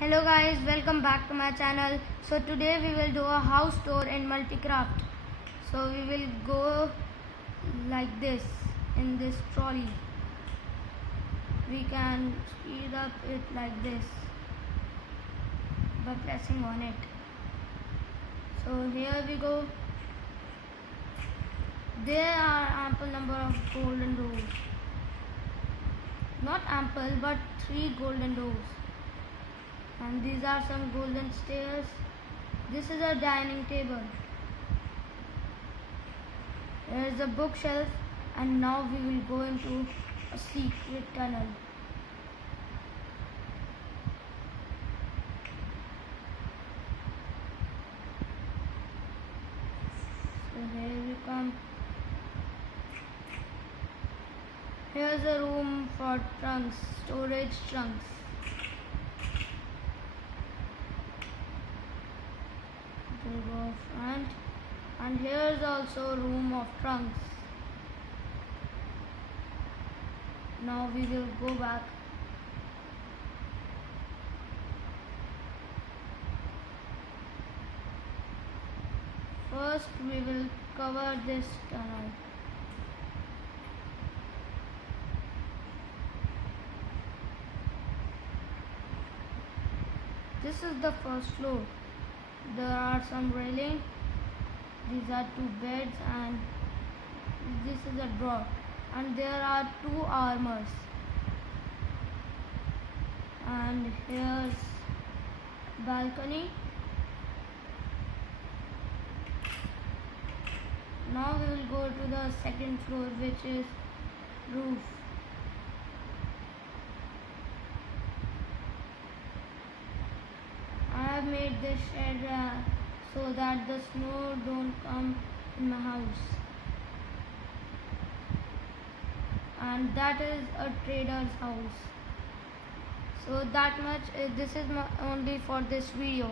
Hello guys, welcome back to my channel. So today we will do a house tour in Multicraft. So we will go like this in this trolley. We can speed up it like this by pressing on it. So here we go. There are ample number of golden doors. Not ample but 3 golden doors. And these are some golden stairs. This is a dining table. There is a bookshelf, and now we will go into a secret tunnel. So here we come. Here's a room for trunks, storage trunks. We'll go front, and here's also a room of trunks. Now we will go back. First we will cover this tunnel. This is the first floor. There are some railing. These are 2 beds and this is a drawer. And there are 2 armors. And here's balcony. Now we will go to the second floor, which is roof. I have made this shed so that the snow don't come in my house. And that is a trader's house. So that much. This is only for this video.